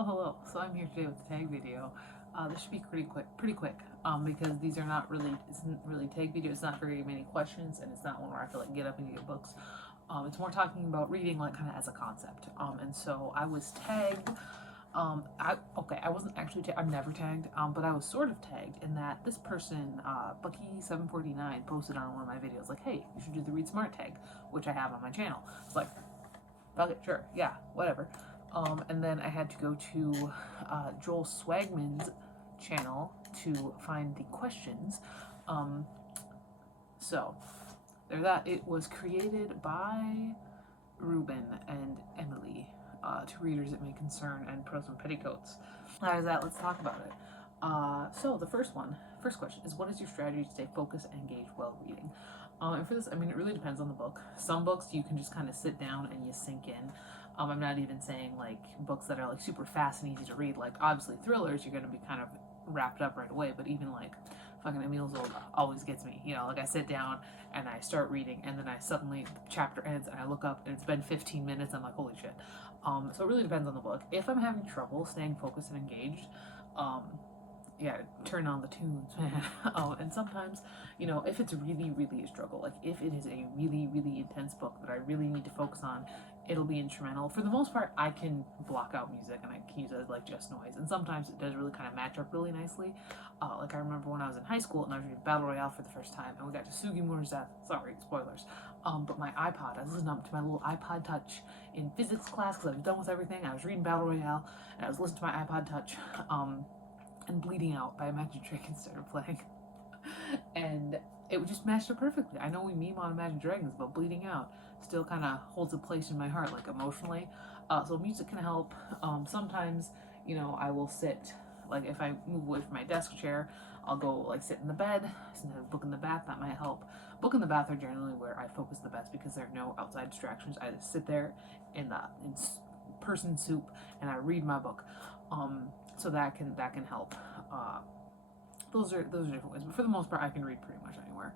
Hello. So I'm here today with the tag video. This should be pretty quick, because these are not really, isn't really tag video. It's not very many questions, and it's not one where I feel like get up and get books. It's more talking about reading, like kind of as a concept. And so I was tagged. I wasn't actually. I'm never tagged. But I was sort of tagged in that this person, Bucky749, posted on one of my videos like, "Hey, you should do the Read Smart tag," which I have on my channel. It's like, fuck it, sure, yeah, whatever. And then I had to go to Joel Swagman's channel to find the questions. So there's that. It was created by Ruben and Emily, two readers it may concern, and Pros and Petticoats. That is that. Let's talk about it. So the first question is, what is your strategy to stay focused and engaged while reading? And for this, I mean, it really depends on the book. Some books you can just kind of sit down and you sink in. I'm not even saying like books that are like super fast and easy to read. Like obviously thrillers, you're going to be kind of wrapped up right away. But even like fucking Emile Zola always gets me. You know, like I sit down and I start reading, and then I suddenly the chapter ends and I look up and it's been 15 minutes. I'm like, holy shit. So it really depends on the book. If I'm having trouble staying focused and engaged, yeah, turn on the tunes, man. And sometimes, you know, if it's really a struggle, like if it is a really intense book that I really need to focus on, it'll be instrumental. For the most part, I can block out music and I can use it as like just noise. And sometimes it does really kind of match up really nicely. Like I remember when I was in high school and I was reading Battle Royale for the first time, and we got to Sugimura's death. Sorry, spoilers. But my iPod, I was listening up to my little iPod Touch in physics class because I was done with everything. I was reading Battle Royale and I was listening to my iPod Touch. And Bleeding Out by Imagine Dragons started playing. And it would just match up perfectly. I know we meme on Imagine Dragons, but Bleeding Out still kind of holds a place in my heart, like emotionally. So music can help. Sometimes, you know, I will sit, like if I move away from my desk chair, I'll go like sit in the bed, instead of book in the bath, that might help. Book in the bath are generally where I focus the best because there are no outside distractions. I just sit there in person soup and I read my book. So that can help. Those are different ways, but for the most part, I can read pretty much anywhere.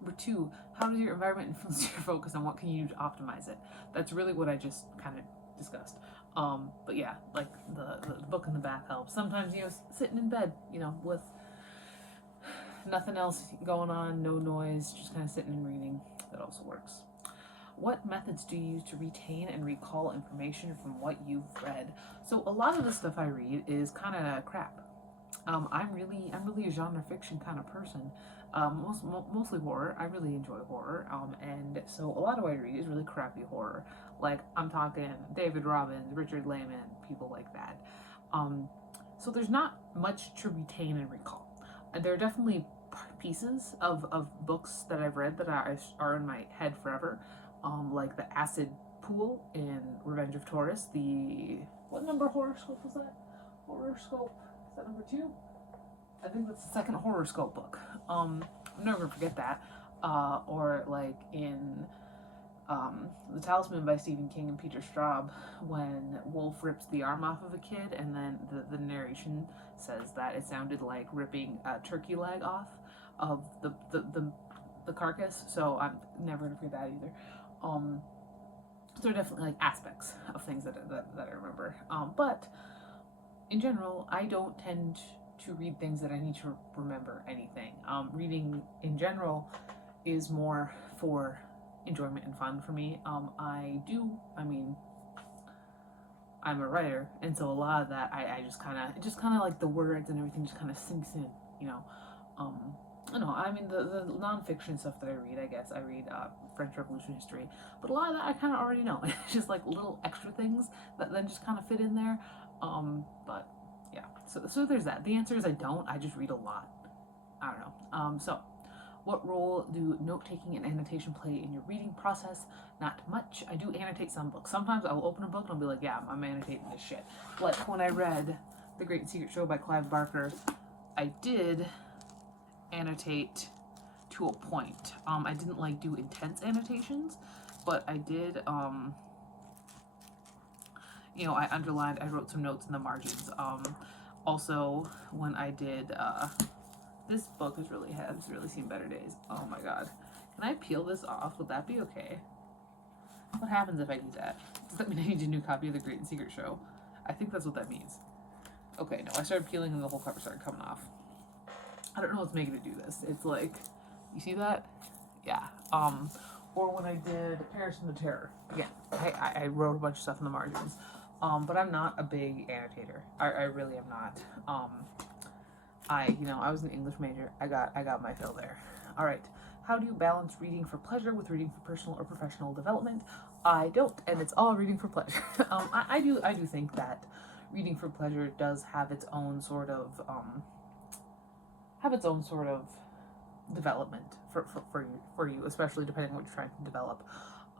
Number two, how does your environment influence your focus, and what can you do to optimize it? That's really what I just kind of discussed. But yeah, like the book in the bath helps. Sometimes, you know, sitting in bed, you know, with nothing else going on, no noise, just kind of sitting and reading, that also works. What methods do you use to retain and recall information from what you've read? So a lot of the stuff I read is kind of crap. I'm really a genre fiction kind of person. Mostly horror. I really enjoy horror. And so a lot of what I read is really crappy horror. Like I'm talking David Robbins, Richard Lehman, people like that. So there's not much to retain and recall. There are definitely pieces of books that I've read that are in my head forever. Like the acid pool in Revenge of Taurus. The what number horoscope was that? Horoscope, is that number 2? I think that's the second horoscope book. I'm never gonna forget that. Or like in The Talisman by Stephen King and Peter Straub, when Wolf rips the arm off of a kid, and then the narration says that it sounded like ripping a turkey leg off of the carcass. So I'm never gonna forget that either. So there are definitely like aspects of things that I remember. But in general, I don't tend to read things that I need to remember anything. Reading in general is more for enjoyment and fun for me. I'm a writer, and so a lot of that I just kind of like the words and everything just kind of sinks in, you know. I know, I mean, the nonfiction stuff that I read, I guess, I read French Revolution history, but a lot of that I kind of already know. It's just like little extra things that then just kind of fit in there. But yeah, so there's that. The answer is I don't. I just read a lot. I don't know. So what role do note-taking and annotation play in your reading process? Not much. I do annotate some books. Sometimes I will open a book and I'll be like, yeah, I'm annotating this shit. Like when I read The Great Secret Show by Clive Barker, I did annotate to a point. I didn't like do intense annotations, but I did, you know, I underlined, I wrote some notes in the margins. Also, when I did, this book has really seen better days. Oh my god. Can I peel this off? Would that be okay? What happens if I do that? Does that mean I need a new copy of The Great and Secret Show? I think that's what that means. Okay, no, I started peeling and the whole cover started coming off. I don't know what's making it do this. It's like, you see that? Yeah. Or when I did Paris and the Terror. Again, I wrote a bunch of stuff in the margins. But I'm not a big annotator. I really am not. I was an English major. I got my fill there. All right. How do you balance reading for pleasure with reading for personal or professional development? I don't, and it's all reading for pleasure. I do think that reading for pleasure does have its own sort of development for you, especially depending on what you're trying to develop.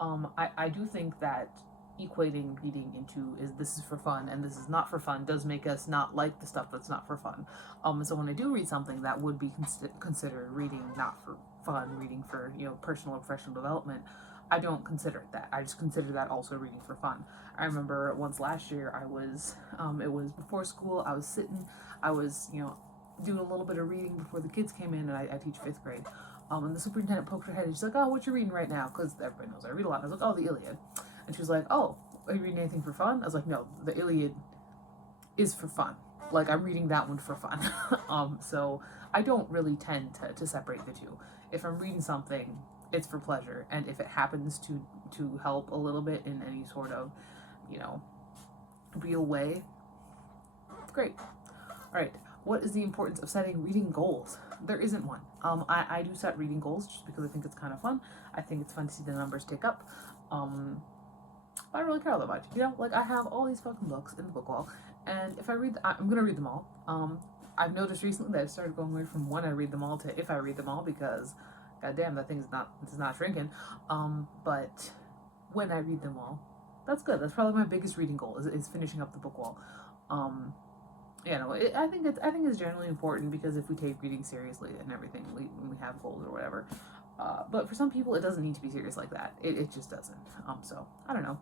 I do think that equating reading into this is for fun and this is not for fun does make us not like the stuff that's not for fun. So when I do read something that would be considered reading not for fun, reading for personal or professional development, I don't consider it that. I just consider that also reading for fun. I remember once last year it was before school. I was doing a little bit of reading before the kids came in, and I teach 5th grade. And the superintendent poked her head and she's like, "Oh, what you reading right now?" Because everybody knows I read a lot. I was like, "Oh, the Iliad." And she was like, "Oh, are you reading anything for fun?" I was like, "No, the Iliad is for fun. Like, I'm reading that one for fun." So I don't really tend to separate the two. If I'm reading something, it's for pleasure, and if it happens to help a little bit in any sort of, real way, it's great. All right. What is the importance of setting reading goals? There isn't one. I do set reading goals just because I think it's kind of fun. I think it's fun to see the numbers tick up. I don't really care all that much. Like, I have all these fucking books in the book wall, and if I read, I'm gonna read them all. I've noticed recently that I started going away from when I read them all to if I read them all, because goddamn, that thing's not shrinking. But when I read them all, that's good. That's probably my biggest reading goal is finishing up the book wall. I think it's generally important, because if we take reading seriously and everything, we have goals or whatever. But for some people, it doesn't need to be serious like that. It just doesn't. So I don't know.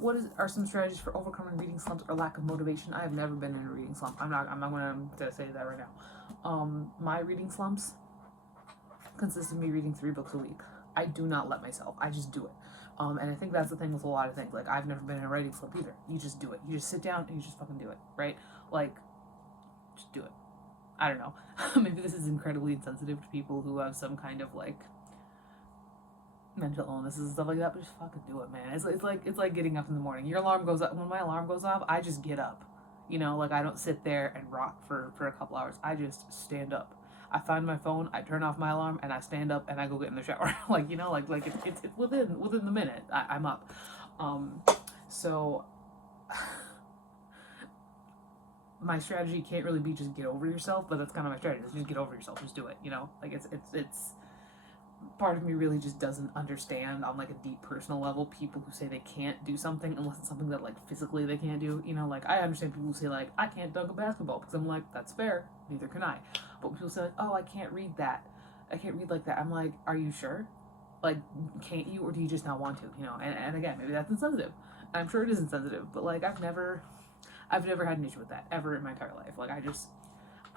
What are some strategies for overcoming reading slumps or lack of motivation? I have never been in a reading slump. I'm not going to say that right now. My reading slumps consist of me reading 3 books a week. I do not let myself. I just do it. And I think that's the thing with a lot of things. Like, I've never been in a writing slump either. You just do it. You just sit down and you just fucking do it, right? Like, just do it. I don't know. Maybe this is incredibly insensitive to people who have some kind of, like, mental illnesses and stuff like that, but just fucking do it, man. It's like getting up in the morning. Your alarm goes up. When my alarm goes off, I just get up. Like, I don't sit there and rock for a couple hours. I just stand up. I find my phone, I turn off my alarm, and I stand up and I go get in the shower. It's within the minute I'm up. So my strategy can't really be just get over yourself, but that's kind of my strategy. Just get over yourself. Just do it. Like, it's part of me really just doesn't understand on, like, a deep personal level people who say they can't do something unless it's something that, like, physically they can't do. Like, I understand people who say, like, I can't dunk a basketball, because I'm like, that's fair, neither can I. But people say, like, oh, I can't read that, I can't read like that. I'm like, are you sure? Like, can't you, or do you just not want to? And again, maybe that's insensitive. I'm sure it is insensitive, but, like, I've never had an issue with that ever in my entire life. Like, I just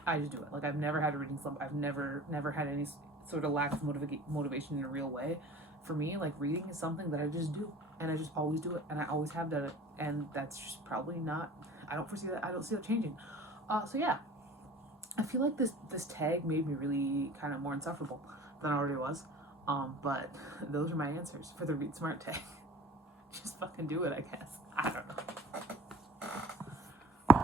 do it. Like, I've never had a reading slump. I've never had any sort of lack of motivation in a real way. For me, like, reading is something that I just do, and I just always do it, and I always have done it, and that's just probably not, I don't see that changing. So yeah, I feel like this tag made me really kind of more insufferable than I already was. But those are my answers for the Read Smart tag. Just fucking do it, I guess. I don't know.